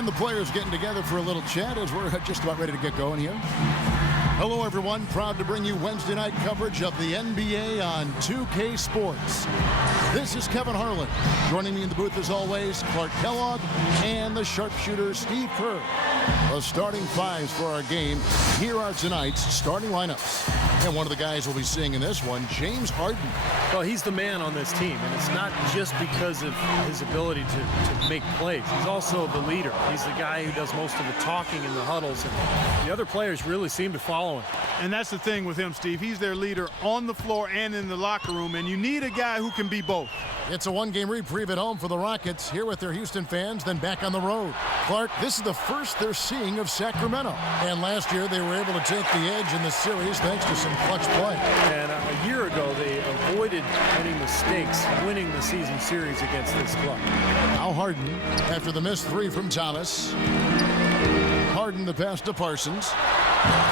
And the players getting together for a little chat as we're just about ready to get going here. Hello, everyone. Proud to bring you Wednesday night coverage of the NBA on 2K Sports. This is Kevin Harlan. Joining me in the booth, as always, Clark Kellogg and the sharpshooter Steve Kerr. The starting fives for our game. Here are tonight's starting lineups. And one of the guys we'll be seeing in this one, James Harden. Well, he's the man on this team, and it's not just because of his ability to make plays. He's also the leader. He's the guy who does most of the talking in the huddles, and the other players really seem to follow him. And that's the thing with him, Steve. He's their leader on the floor and in the locker room, and you need a guy who can be both. It's a one-game reprieve at home for the Rockets, here with their Houston fans, then back on the road. Clark, this is the first they're seeing of Sacramento. And last year, they were able to take the edge in the series thanks to some clutch play. And a year ago, they avoided any mistakes winning the season series against this club. Now Harden, after the missed three from Thomas. Harden the pass to Parsons.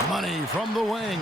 Money from the wing.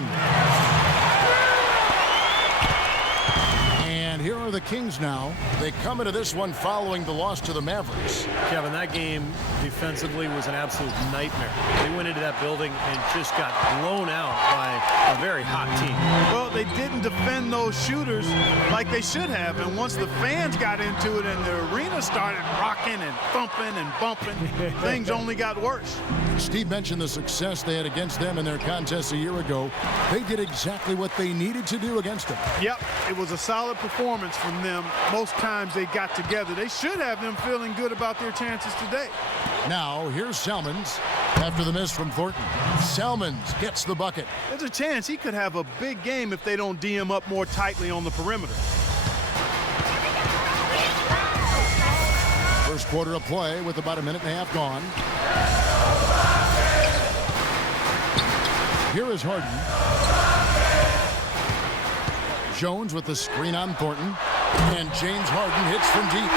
And here are the Kings now. They come into this one following the loss to the Mavericks. Kevin, that game defensively was an absolute nightmare. They went into that building and just got blown out by a very hot team. Well, they didn't defend those shooters like they should have, and once the fans got into it and the arena started rocking and thumping and bumping, things only got worse. Steve mentioned the success they had against them in their contest a year ago. They did exactly what they needed to do against them. Yep, it was a solid performance from them. Most times they got together. They should have them feeling good about their chances today. Now, here's Salmons after the miss from Thornton. Salmons gets the bucket. There's a chance he could have a big game if they don't D him up more tightly on the perimeter. First quarter of play with about a minute and a half gone. Here is Harden. Jones with the screen on Thornton. And James Harden hits from deep.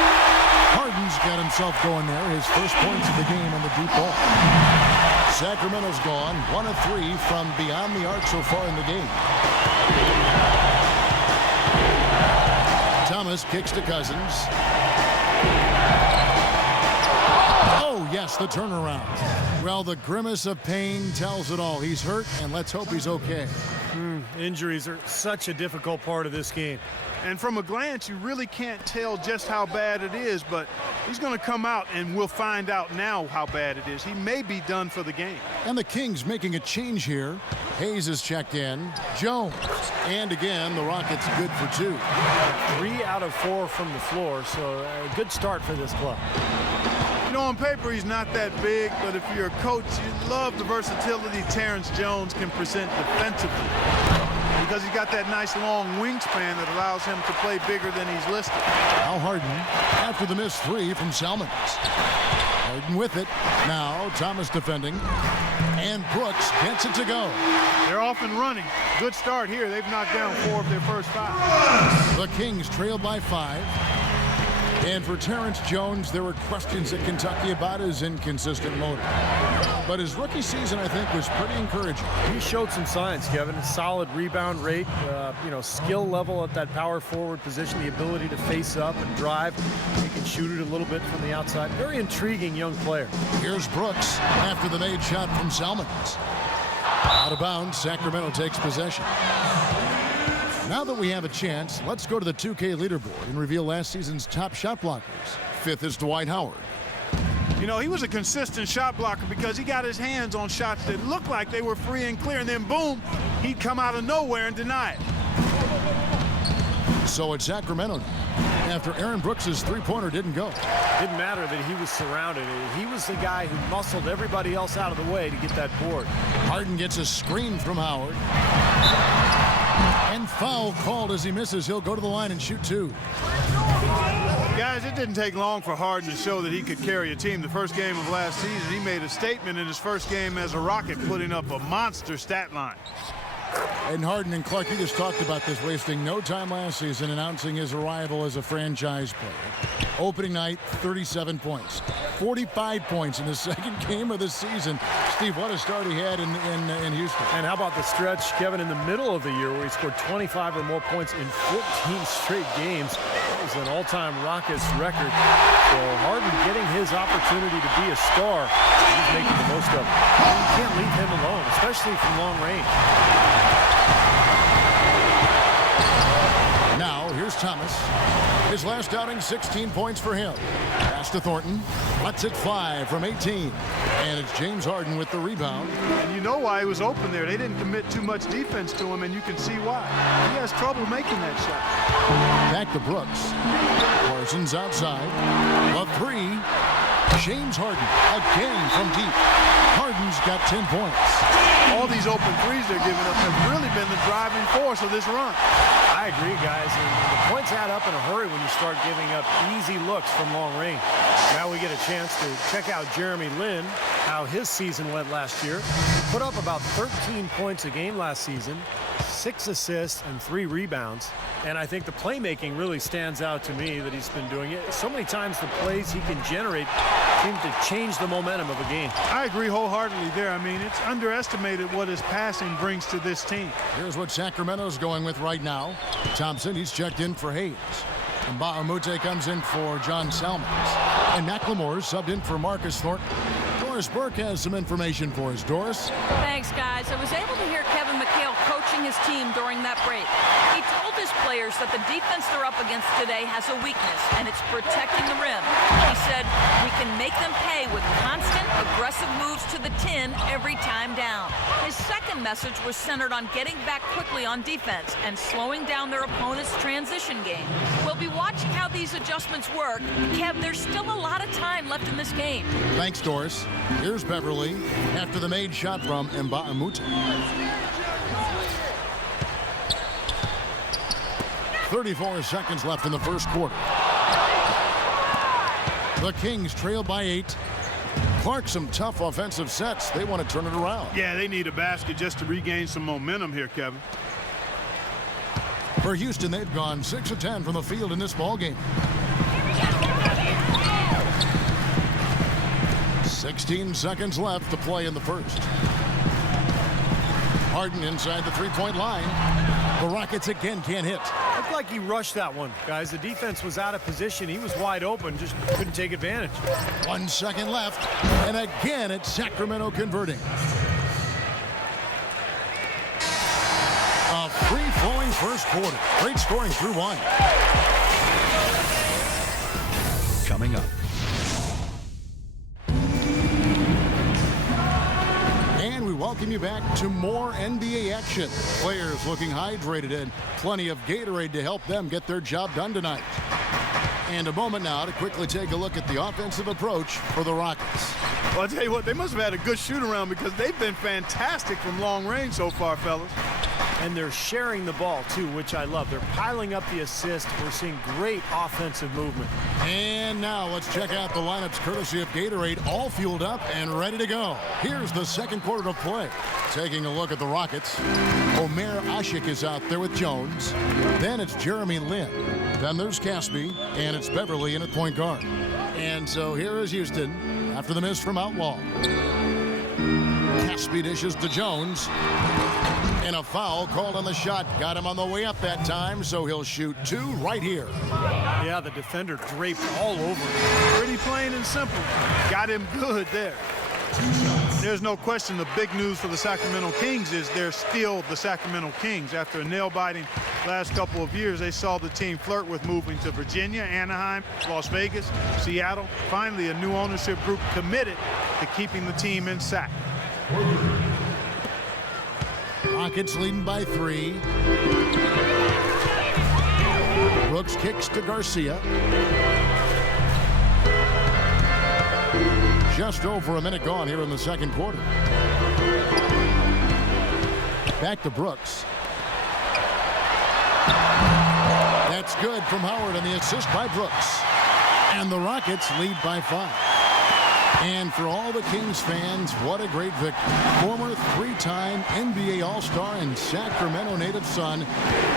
Harden's got himself going there. His first points of the game on the deep ball. Sacramento's gone 1 of 3 from beyond the arc so far in the game. Thomas kicks to Cousins. Oh, yes, the turnaround. Well, the grimace of pain tells it all. He's hurt, and let's hope he's okay. Injuries are such a difficult part of this game. And from a glance, you really can't tell just how bad it is, but he's going to come out, and we'll find out now how bad it is. He may be done for the game. And the Kings making a change here. Hayes is checked in. Jones. And again, the Rockets good for 2. 3 out of 4 from the floor, so a good start for this club. You know, on paper, he's not that big, but if you're a coach, you love the versatility Terrence Jones can present defensively, because he's got that nice long wingspan that allows him to play bigger than he's listed. Now Harden after the missed 3 from Salmons. Harden with it. Now Thomas defending. And Brooks gets it to go. They're off and running. Good start here. They've knocked down 4 of their first 5. The Kings trail by 5. And for Terrence Jones, there were questions at Kentucky about his inconsistent motor. But his rookie season, I think, was pretty encouraging. He showed some signs, Kevin. A solid rebound rate, skill level at that power forward position, the ability to face up and drive. He can shoot it a little bit from the outside. Very intriguing young player. Here's Brooks after the made shot from Salmons. Out of bounds, Sacramento takes possession. Now that we have a chance, let's go to the 2K leaderboard and reveal last season's top shot blockers. 5th is Dwight Howard. You know, he was a consistent shot blocker because he got his hands on shots that looked like they were free and clear, and then boom, he'd come out of nowhere and deny it. So it's Sacramento now, after Aaron Brooks' three-pointer didn't go. Didn't matter that he was surrounded. He was the guy who muscled everybody else out of the way to get that board. Harden gets a screen from Howard. And foul called as he misses. He'll go to the line and shoot 2. Guys, it didn't take long for Harden to show that he could carry a team. The first game of last season, he made a statement in his first game as a Rocket, putting up a monster stat line. And Harden and Clark, you just talked about this, wasting no time last season announcing his arrival as a franchise player. Opening night, 37 points. 45 points in the second game of the season. Steve, what a start he had in Houston. And how about the stretch, Kevin, in the middle of the year where he scored 25 or more points in 14 straight games. was an all-time Rockets record. So Harden getting his opportunity to be a star. He's making the most of it. You can't leave him alone, especially from long range. Now, here's Thomas. His last outing, 16 points for him. Pass to Thornton. Lets it fly from 18. And it's James Harden with the rebound. And you know why he was open there. They didn't commit too much defense to him, and you can see why. He has trouble making that shot. Back to Brooks. Parsons outside. A three. James Harden again from deep. Harden's got 10 points. All these open threes they're giving up have really been the driving force of this run. I agree, guys. And the points add up in a hurry when you start giving up easy looks from long range. Now we get a chance to check out Jeremy Lin, how his season went last year. He put up about 13 points a game last season, 6 assists and 3 rebounds. And I think the playmaking really stands out to me that he's been doing it. So many times the plays he can generate seem to change the momentum of a game. I agree wholeheartedly there. I mean, it's underestimated what his passing brings to this team. Here's what Sacramento's going with right now. Thompson, he's checked in for Hayes. And Mbah-a-Moute comes in for John Salmons. And McLemore's subbed in for Marcus Thornton. Doris Burke has some information for us. Doris? Thanks, guys. I was able to hear Kevin McHale coaching his team during that break. He told his players that the defense they're up against today has a weakness, and it's protecting the rim. He said, we can make them pay with constant, aggressive moves to the 10 every time down. His second message was centered on getting back quickly on defense and slowing down their opponent's transition game. We'll be watching how these adjustments work. Kev, there's still a lot of time left in this game. Thanks, Doris. Here's Beverly after the made shot from Mbah-a-Moute. 34 seconds left in the first quarter. The Kings trail by 8. Clark, some tough offensive sets. They want to turn it around. Yeah, they need a basket just to regain some momentum here, Kevin. For Houston, they've gone 6 of 10 from the field in this ballgame. 16 seconds left to play in the first. Harden inside the three-point line. The Rockets again can't hit. Looked like he rushed that one, guys. The defense was out of position. He was wide open, just couldn't take advantage. 1 second left, and again it's Sacramento converting. A free-flowing first quarter. Great scoring through one. Coming up. And we welcome you back to more NBA action. Players looking hydrated and plenty of Gatorade to help them get their job done tonight. And a moment now to quickly take a look at the offensive approach for the Rockets. Well, I'll tell you what, they must have had a good shoot-around because they've been fantastic from long range so far, fellas. And they're sharing the ball, too, which I love. They're piling up the assists. We're seeing great offensive movement. And now let's check out the lineups courtesy of Gatorade, all fueled up and ready to go. Here's the second quarter of play. Taking a look at the Rockets, Omer Asik is out there with Jones. Then it's Jeremy Lin. Then there's Caspi, and it's Beverly in at point guard. And so here is Houston after the miss from Outlaw. Caspi dishes to Jones. And a foul called on the shot. Got him on the way up that time, so he'll shoot 2 right here. Yeah, the defender draped all over him. Pretty plain and simple. Got him good there. There's no question the big news for the Sacramento Kings is they're still the Sacramento Kings. After a nail-biting last couple of years, they saw the team flirt with moving to Virginia, Anaheim, Las Vegas, Seattle. Finally, a new ownership group committed to keeping the team in Sac. Rockets leading by 3. Brooks kicks to Garcia. Just over a minute gone here in the second quarter. Back to Brooks. That's good from Howard, and the assist by Brooks. And the Rockets lead by 5. And for all the Kings fans, what a great victory. Former three-time NBA All-Star and Sacramento native son,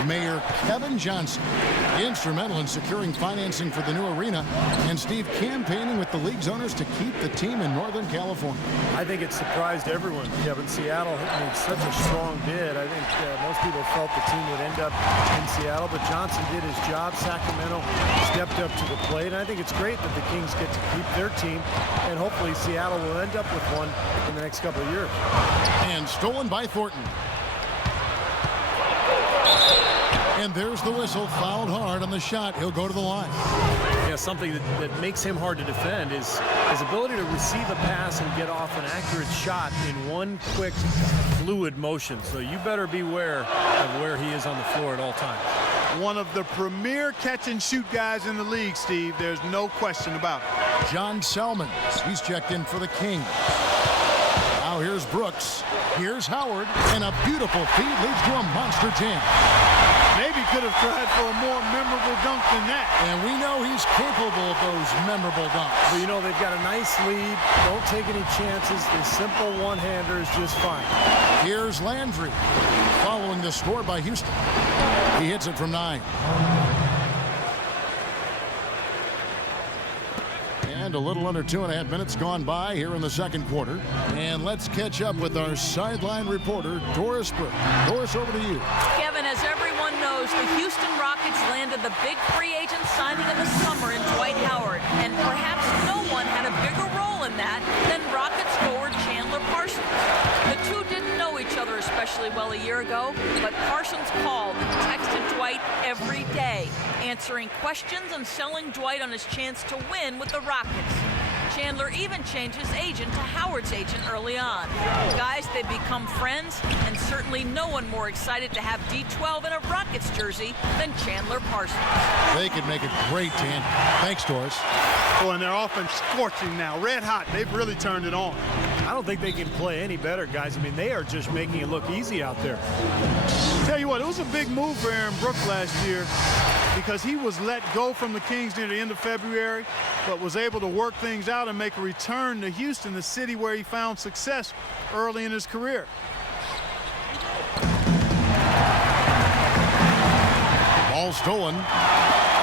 Mayor Kevin Johnson, instrumental in securing financing for the new arena, and Steve campaigning with the league's owners to keep the team in Northern California. I think it surprised everyone, Kevin. Seattle made such a strong bid. I think most people felt the team would end up in Seattle, but Johnson did his job. Sacramento stepped up to the plate, and I think it's great that the Kings get to keep their team, and hopefully Seattle will end up with one in the next couple of years. And stolen by Thornton. And there's the whistle, fouled hard on the shot. He'll go to the line. Yeah, something that makes him hard to defend is his ability to receive a pass and get off an accurate shot in one quick, fluid motion. So you better beware of where he is on the floor at all times. One of the premier catch-and-shoot guys in the league, Steve. There's no question about it. John Selmans, he's checked in for the Kings. Now here's Brooks. Here's Howard. And a beautiful feed leads to a monster jam. Maybe could have tried for a more memorable dunk than that. And we know he's capable of those memorable dunks. But you know, they've got a nice lead. Don't take any chances. The simple one-hander is just fine. Here's Landry, following the score by Houston. He hits it from 9. And a little under 2.5 minutes gone by here in the second quarter. And let's catch up with our sideline reporter, Doris Burke. Doris, over to you. Kevin, as everyone knows, the Houston Rockets landed the big free agent signing of the summer in Dwight Howard. And perhaps no one had a bigger role in that than Rockets forward Chandler Parsons. The two didn't know each other especially well a year ago, but Parsons called and texted Dwight every day, answering questions and selling Dwight on his chance to win with the Rockets. Chandler even changed his agent to Howard's agent early on. Guys, they've become friends, and certainly no one more excited to have D12 in a Rockets jersey than Chandler Parsons. They could make a great tandem. Thanks, Doris. Oh, and their offense scorching now. Red hot. They've really turned it on. I don't think they can play any better, guys. I mean, they are just making it look easy out there. Tell you what, it was a big move for Aaron Brooks last year because he was let go from the Kings near the end of February, but was able to work things out and make a return to Houston, the city where he found success early in his career. Ball stolen.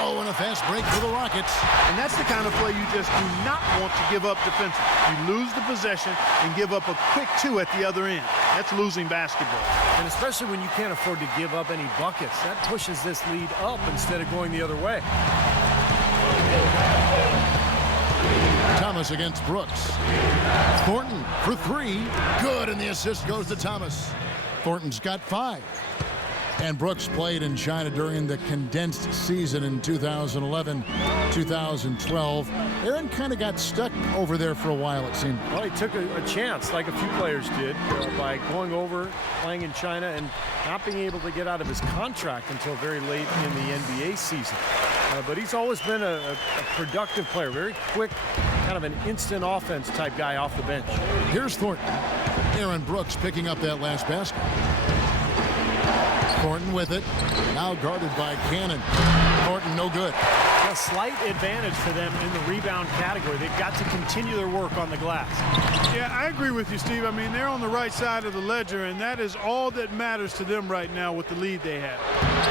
Oh, and a fast break for the Rockets. And that's the kind of play you just do not want to give up defensively. You lose the possession and give up a quick 2 at the other end. That's losing basketball. And especially when you can't afford to give up any buckets, that pushes this lead up instead of going the other way. Thomas against Brooks. Thornton for 3. Good, and the assist goes to Thomas. Thornton's got 5. And Brooks played in China during the condensed season in 2011, 2012. Aaron kind of got stuck over there for a while, it seemed. Well, he took a chance, like a few players did, by going over, playing in China, and not being able to get out of his contract until very late in the NBA season. But he's always been a productive player, very quick, kind of an instant offense type guy off the bench. Here's Thornton. Aaron Brooks picking up that last basket. Thornton with it. Now guarded by Cannon. Thornton no good. A slight advantage for them in the rebound category. They've got to continue their work on the glass. Yeah, I agree with you, Steve. I mean, they're on the right side of the ledger, and that is all that matters to them right now with the lead they have.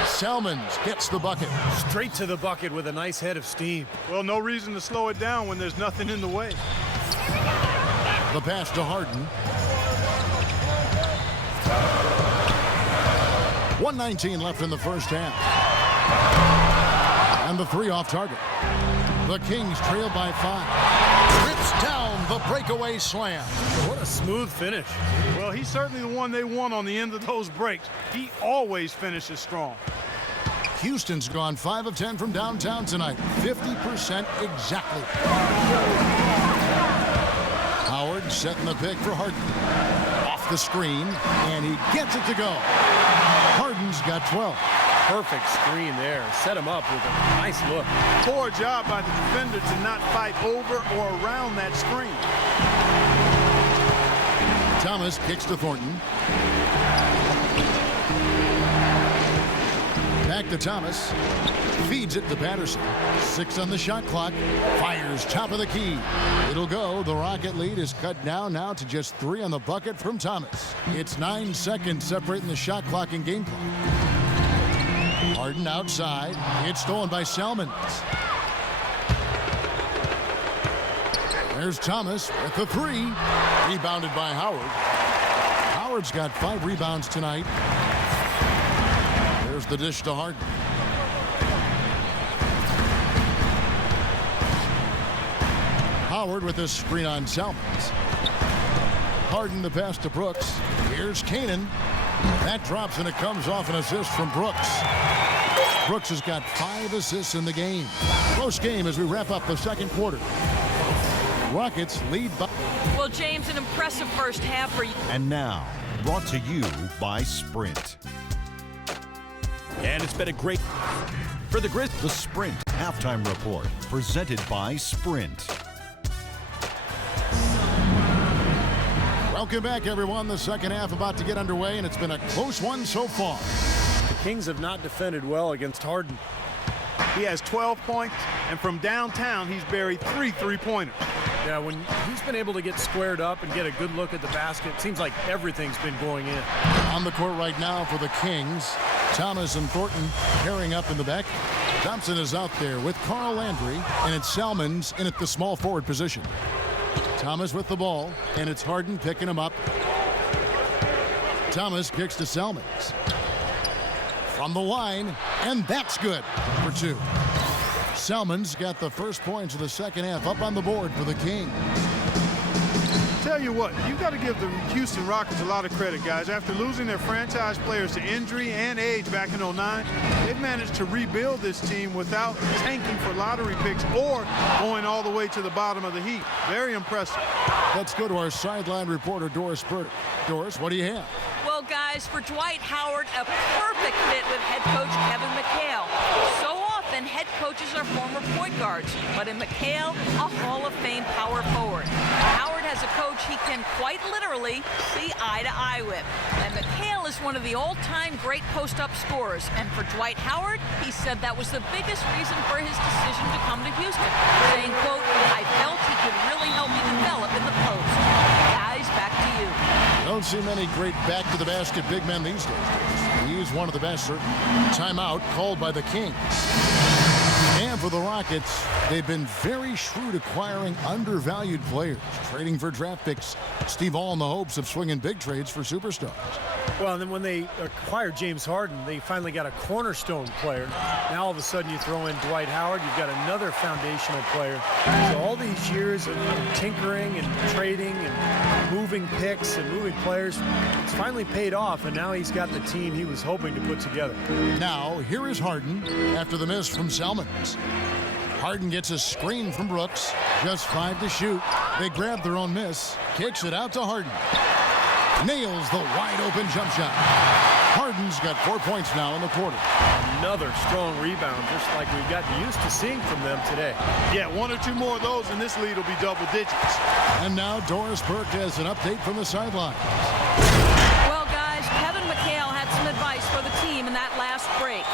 Selmans gets the bucket. Straight to the bucket with a nice head of steam. Well, no reason to slow it down when there's nothing in the way. The pass to Harden. 1:19 left in the first half. And the 3 off target. The Kings trail by 5. Rips down the breakaway slam. What a smooth finish. Well, he's certainly the one they want on the end of those breaks. He always finishes strong. Houston's gone 5 of 10 from downtown tonight. 50% exactly. Howard setting the pick for Harden. Off the screen, and he gets it to go. Harden's got 12. Perfect screen there. Set him up with a nice look. Poor job by the defender to not fight over or around that screen. Thomas kicks to Thornton. Back Back to Thomas. Feeds it to Patterson. 6 on the shot clock. Fires top of the key. It'll go. The Rocket lead is cut down now to just 3 on the bucket from Thomas. It's 9 seconds separating the shot clock and game clock. Harden outside. It's stolen by Salmons. There's Thomas with the 3. Rebounded by Howard. Howard's got 5 rebounds tonight. There's the dish to Harden. Howard with this screen on Salmons. Harden the pass to Brooks. Here's Canaan. That drops and it comes off an assist from Brooks. Brooks has got 5 assists in the game. Close game as we wrap up the second quarter. Rockets lead by... Well, James, an impressive first half for you. And now, brought to you by Sprint. And it's been a great for the Grizzlies. The Sprint halftime report, presented by Sprint. Welcome back, everyone. The second half about to get underway, and it's been a close one so far. The Kings have not defended well against Harden. He has 12 points, and from downtown, he's buried 3 3-pointers. Yeah, when he's been able to get squared up and get a good look at the basket, it seems like everything's been going in. On the court right now for the Kings, Thomas and Thornton pairing up in the back. Thompson is out there with Carl Landry, and it's Salmons in at the small forward position. Thomas with the ball, and it's Harden picking him up. Thomas kicks to Salmons. From the line, and that's good for 2. Salmons got the first points of the second half up on the board for the Kings. Tell you what, you got to give the Houston Rockets a lot of credit, guys. After losing their franchise players to injury and age back in '09, they've managed to rebuild this team without tanking for lottery picks or going all the way to the bottom of the heap. Very impressive. Let's go to our sideline reporter, Doris Burdick. Doris, what do you have? Well, guys, for Dwight Howard, a perfect fit with head coach Kevin McHale. So often, head coaches are former point guards, but in McHale, a Hall of Fame power forward. Howard has a coach he can quite literally see eye to eye with. And McHale is one of the all-time great post-up scorers. And for Dwight Howard, he said that was the biggest reason for his decision to come to Houston, saying, quote, "I felt he could really help me develop in the post." Guys, back to you. Don't see many great back-to-the-basket big men these days. He's one of the best, certainly. Timeout called by the Kings. And for the Rockets, they've been very shrewd acquiring undervalued players, trading for draft picks. Steve all in the hopes of swinging big trades for superstars. Well, and then when they acquired James Harden, they finally got a cornerstone player. Now all of a sudden you throw in Dwight Howard, you've got another foundational player. So all these years of tinkering and trading and moving picks and moving players, it's finally paid off, and now he's got the team he was hoping to put together. Now, here is Harden after the miss from Salmons. Harden gets a screen from Brooks. Just 5 to shoot. They grab their own miss. Kicks it out to Harden. Nails the wide-open jump shot. Harden's got 4 points now in the quarter. Another strong rebound, just like we've gotten used to seeing from them today. Yeah, 1 or 2 more of those, and this lead will be double digits. And now Doris Burke has an update from the sideline. Well, guys, Kevin McHale had some advice for the team in that last break.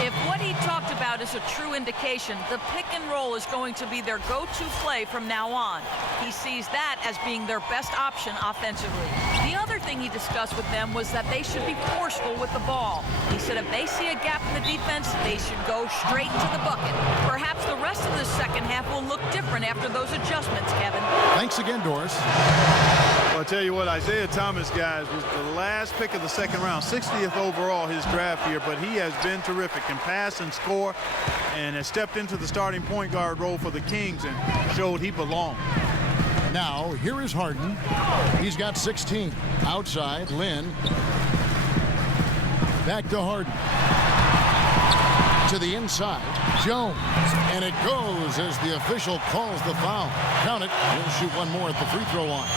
If what he talked about is a true indication, the pick and roll is going to be their go-to play from now on. He sees that as being their best option offensively. The other thing he discussed with them was that they should be forceful with the ball. He said if they see a gap in the defense, they should go straight to the bucket. Perhaps the rest of the second half will look different after those adjustments, Kevin. Thanks again, Doris. Well, I'll tell you what, Isaiah Thomas, guys, was the last pick of the second round, 60th overall his draft year, but he has been terrific, can pass and score, and has stepped into the starting point guard role for the Kings and showed he belonged. Now, here is Harden. He's got 16. Outside, Lynn. Back to Harden. To the inside, Jones. And it goes as the official calls the foul. Count it. He'll shoot one more at the free throw line.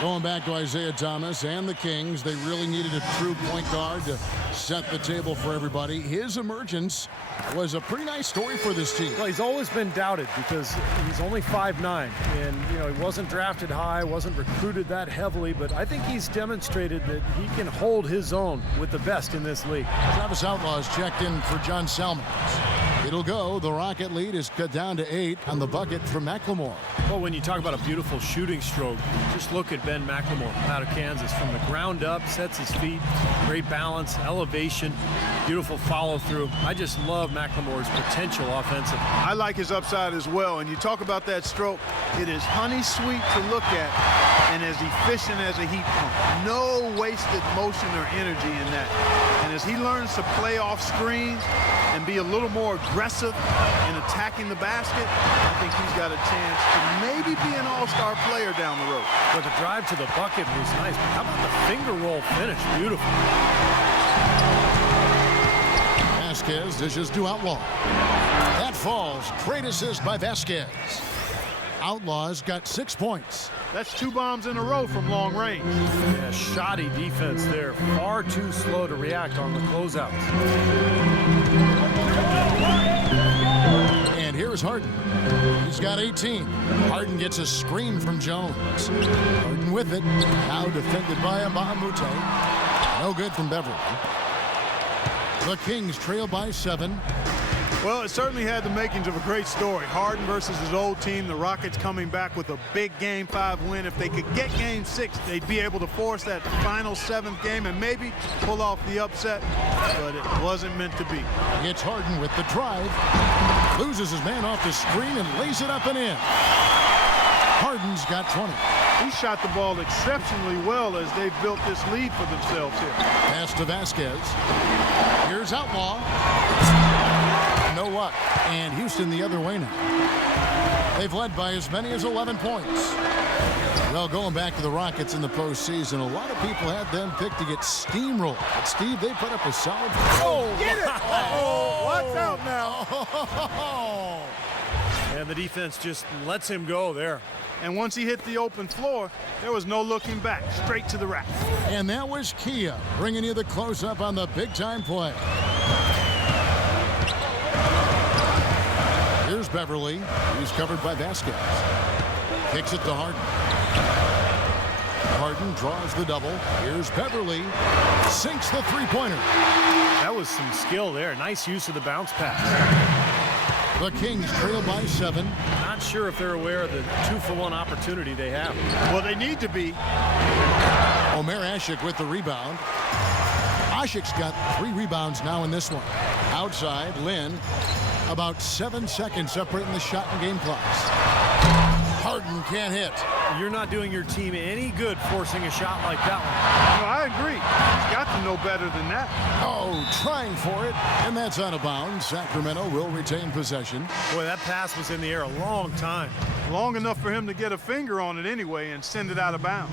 Going back to Isaiah Thomas and the Kings, they really needed a true point guard to set the table for everybody. His emergence was a pretty nice story for this team. Well, he's always been doubted because he's only 5'9", and he wasn't drafted high, wasn't recruited that heavily, but I think he's demonstrated that he can hold his own with the best in this league. Travis Outlaws checked in for John Salmons. It'll go. The Rocket lead is cut down to 8 on the bucket from McLemore. Well, when you talk about a beautiful shooting stroke, just look at Ben McLemore out of Kansas. From the ground up, sets his feet, great balance, elevation, beautiful follow-through. I just love McLemore's potential offensively. I like his upside as well. And you talk about that stroke, it is honey sweet to look at and as efficient as a heat pump. No wasted motion or energy in that. And as he learns to play off screens and be a little more aggressive in attacking the basket, I think he's got a chance to maybe be an all-star player down the road. But the drive to the bucket was nice. But how about the finger roll finish? Beautiful. Vasquez dishes to Outlaw. That falls. Great assist by Vasquez. Outlaws got 6 points. That's 2 bombs in a row from long range. Yeah, shoddy defense there. Far too slow to react on the closeouts. And here's Harden. He's got 18. Harden gets a screen from Jones. Harden with it. Now defended by Mbah-a-Moute. No good from Beverly. The Kings trail by 7. Well, it certainly had the makings of a great story. Harden versus his old team. The Rockets coming back with a big Game 5 win. If they could get Game 6, they'd be able to force that final 7th game and maybe pull off the upset. But it wasn't meant to be. It's Harden with the drive. Loses his man off the screen and lays it up and in. Harden's got 20. He shot the ball exceptionally well as they've built this lead for themselves here. Pass to Vasquez. Here's Outlaw. No luck. And Houston the other way now. They've led by as many as 11 points. Well, going back to the Rockets in the postseason, a lot of people had them picked to get steamrolled. But Steve, they put up a solid. Oh, get it! Oh, watch out now. And the defense just lets him go there. And once he hit the open floor, there was no looking back. Straight to the rack. And that was Kia bringing you the close-up on the big-time play. Here's Beverly. He's covered by Vasquez. Kicks it to Harden. Harden draws the double. Here's Beverly. Sinks the three-pointer. That was some skill there. Nice use of the bounce pass. The Kings trail by 7. Not sure if they're aware of the 2-for-1 opportunity they have. Well, they need to be. Omer Asik with the rebound. Asik's got 3 rebounds now in this one. Outside, Lynn. About 7 seconds separating the shot and game clocks. Harden can't hit. You're not doing your team any good forcing a shot like that one. No, I agree. He's got to know better than that. Oh, trying for it. And that's out of bounds. Sacramento will retain possession. Boy, that pass was in the air a long time. Long enough for him to get a finger on it anyway and send it out of bounds.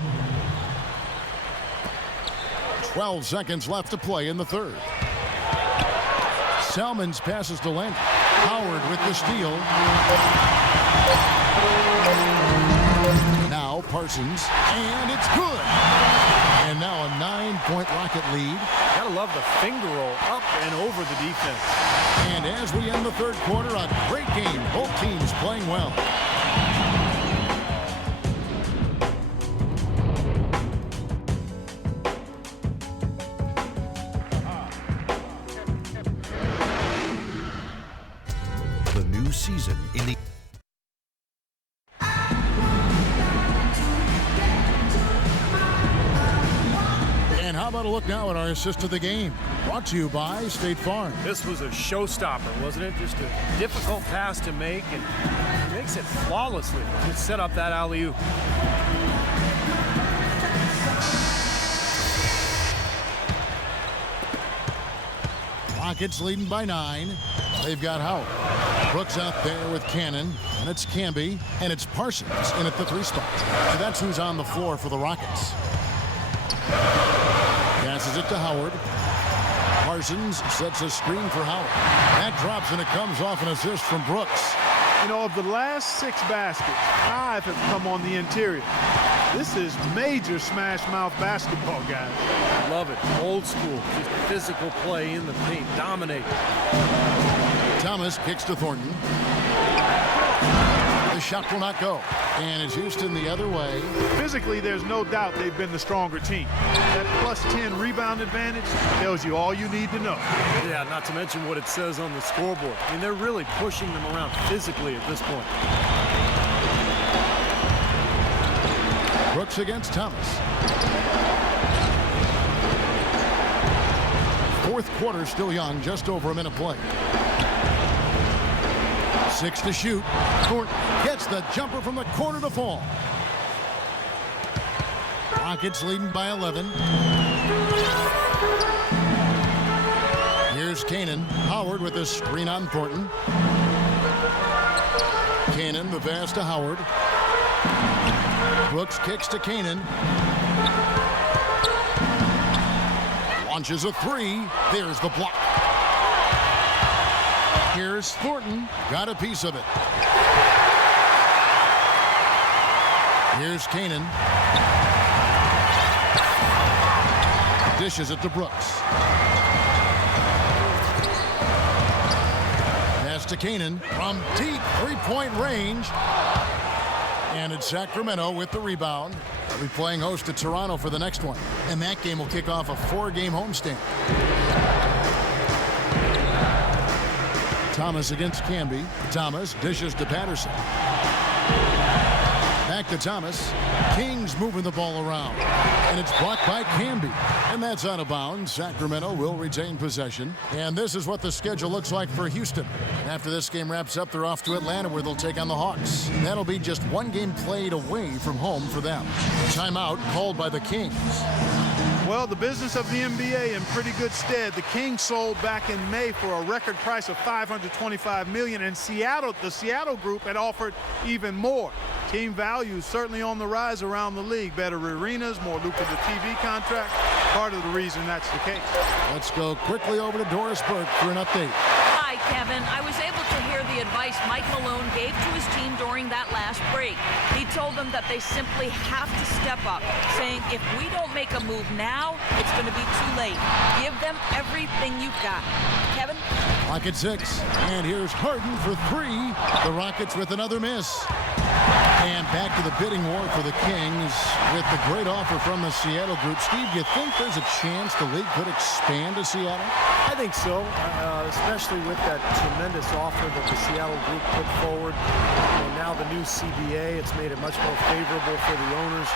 12 seconds left to play in the third. Salmons passes to Landry. Howard with the steal. Now Parsons, and it's good. And now a 9-point Rocket lead. Gotta love the finger roll up and over the defense. And as we end the third quarter, a great game. Both teams playing well. The new season in the And how about a look now at our assist of the game? Brought to you by State Farm. This was a showstopper, wasn't it? Just a difficult pass to make, and he makes it flawlessly to set up that alley-oop. Rockets leading by 9. They've got Howard. Brooks out there with Cannon, and it's Camby, and it's Parsons in at the 3 spot. So that's who's on the floor for the Rockets. Passes it to Howard. Parsons sets a screen for Howard. That drops, and it comes off an assist from Brooks. You know, of the last 6 baskets, 5 have come on the interior. This is major smash mouth basketball, guys. Love it. Old school. Just physical play in the paint. Dominate. Thomas kicks to Thornton. The shot will not go. And it's Houston the other way. Physically, there's no doubt they've been the stronger team. That plus 10 rebound advantage tells you all you need to know. Yeah, not to mention what it says on the scoreboard. I mean, they're really pushing them around physically at this point. Brooks against Thomas. Fourth quarter still young, just over a minute play. 6 to shoot. Thornton gets the jumper from the corner to fall. Rockets leading by 11. Here's Canaan. Howard with a screen on Thornton. Canaan, the pass to Howard. Brooks kicks to Canaan. Launches a three. There's the block. Here's Thornton. Got a piece of it. Here's Canaan. Dishes it to Brooks. Pass to Canaan from deep three-point range. And it's Sacramento with the rebound. They'll be playing host to Toronto for the next one. And that game will kick off a 4-game homestand. Thomas against Camby. Thomas dishes to Patterson. Back to Thomas. Kings moving the ball around. And it's blocked by Camby. And that's out of bounds. Sacramento will retain possession. And this is what the schedule looks like for Houston. After this game wraps up, they're off to Atlanta where they'll take on the Hawks. That'll be just one game played away from home for them. Timeout called by the Kings. Well, the business of the NBA in pretty good stead. The Kings sold back in May for a record price of $525 million, and the Seattle group had offered even more. Team value certainly on the rise around the league. Better arenas, more lucrative TV contracts. Part of the reason that's the case. Let's go quickly over to Doris Burke for an update. Hi, Kevin. I was able to hear the advice Mike Malone gave to his team during that last break. He told them that they simply have to step up, saying if we don't make a move now, it's going to be too late. Give them everything you've got. Kevin? Clock at 6. And here's Harden for 3. The Rockets with another miss. And back to the bidding war for the Kings with the great offer from the Seattle group. Steve, do you think there's a chance the league could expand to Seattle? I think so, especially with that tremendous offer that the Seattle group put forward. Now the new CBA, it's made it much more favorable for the owners.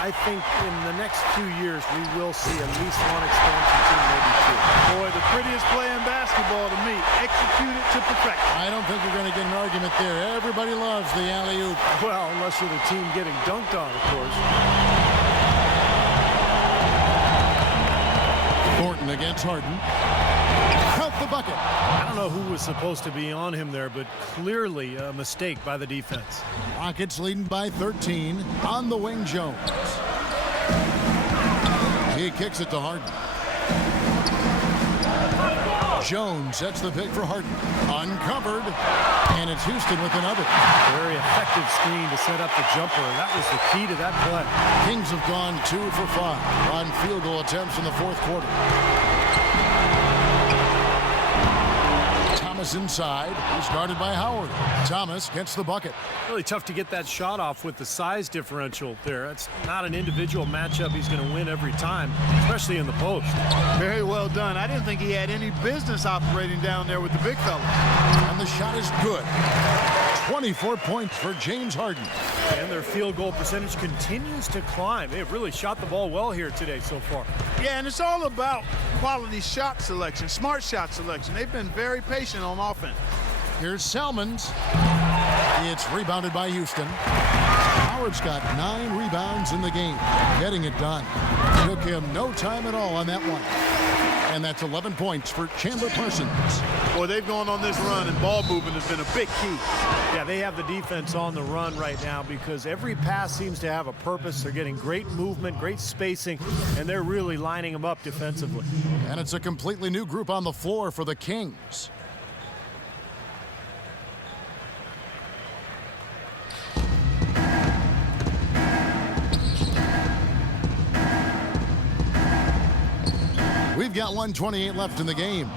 I think in the next 2 years, we will see at least one expansion team, maybe 2. Boy, the prettiest play in basketball to me. Execute it to perfection. I don't think you're going to get an argument there. Everybody loves the alley-oop. Well, unless you're the team getting dunked on, of course. Thornton against Harden. Count the bucket. I don't know who was supposed to be on him there, but clearly a mistake by the defense. Rockets leading by 13. On the wing, Jones. He kicks it to Harden. Jones sets the pick for Harden. Uncovered. And it's Houston with another. Very effective screen to set up the jumper. That was the key to that play. Kings have gone 2 for 5 on field goal attempts in the fourth quarter. Thomas inside. He's guarded by Howard. Thomas gets the bucket. Really tough to get that shot off with the size differential there. It's not an individual matchup he's going to win every time, especially in the post. Very well done. I didn't think he had any business operating down there with the big fella. And the shot is good. 24 points for James Harden. And their field goal percentage continues to climb. They've really shot the ball well here today so far. Yeah, and it's all about quality shot selection, smart shot selection. They've been very patient on offense. Here's Salmons. It's rebounded by Houston. Howard's got 9 rebounds in the game. Getting it done. Took him no time at all on that one. And that's 11 points for Chandler Parsons. Boy, they've gone on this run, and ball movement has been a big key. Yeah, they have the defense on the run right now because every pass seems to have a purpose. They're getting great movement, great spacing, and they're really lining them up defensively. And it's a completely new group on the floor for the Kings. We've got 1:28 left in the game.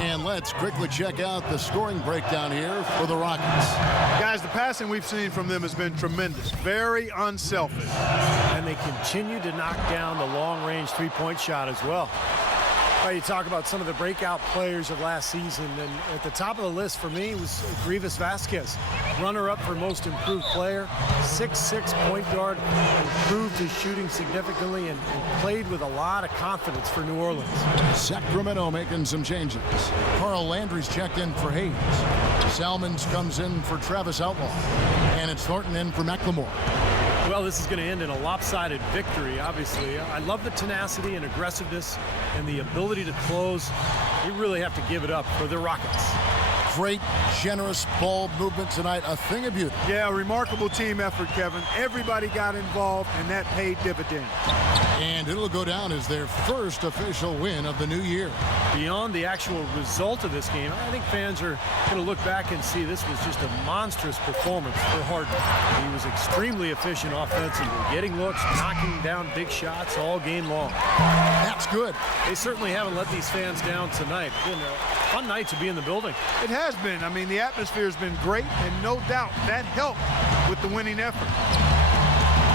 And let's quickly check out the scoring breakdown here for the Rockets. Guys, the passing we've seen from them has been tremendous. Very unselfish. And they continue to knock down the long-range three-point shot as well. You talk about some of the breakout players of last season, and at the top of the list for me was Grievous Vasquez, runner-up for most improved player, 6'6" point guard, improved his shooting significantly and played with a lot of confidence for New Orleans. Sacramento making some changes. Carl Landry's checked in for Hayes. Salmons comes in for Travis Outlaw, and it's Thornton in for McLemore. Well, this is going to end in a lopsided victory, obviously. I love the tenacity and aggressiveness and the ability to close. You really have to give it up for the Rockets. Great, generous ball movement tonight. A thing of beauty. Yeah, a remarkable team effort, Kevin. Everybody got involved, and that paid dividends. And it'll go down as their first official win of the new year. Beyond the actual result of this game, I think fans are going to look back and see this was just a monstrous performance for Harden. He was extremely efficient offensively, getting looks, knocking down big shots all game long. That's good. They certainly haven't let these fans down tonight. It's been a fun night to be in the building. It has been. I mean, the atmosphere has been great, and no doubt that helped with the winning effort.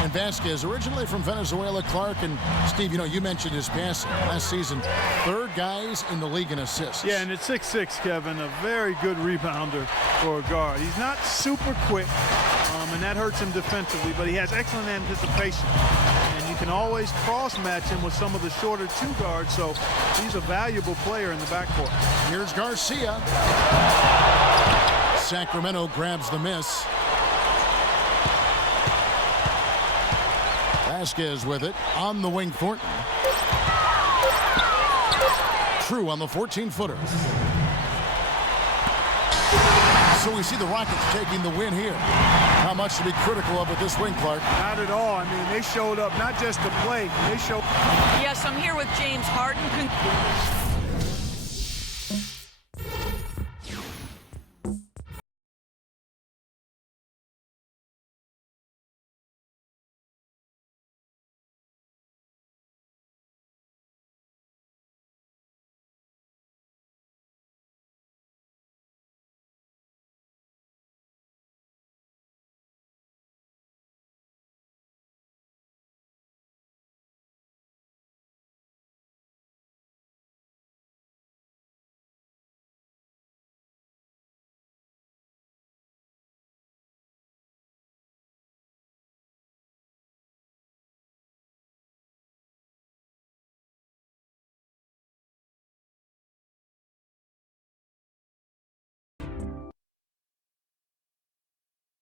And Vasquez, originally from Venezuela, Clark, and Steve, you mentioned his passing last season. Third guys in the league in assists. Yeah, and at 6'6", Kevin, a very good rebounder for a guard. He's not super quick, and that hurts him defensively, but he has excellent anticipation. And you can always cross-match him with some of the shorter two guards, so he's a valuable player in the backcourt. Here's Garcia. Sacramento grabs the miss. Vasquez with it. On the wing, Thornton. True on the 14-footer. So we see the Rockets taking the win here. How much to be critical of with this win, Clark? Not at all. I mean, they showed up not just to play. They showed. Yes, I'm here with James Harden.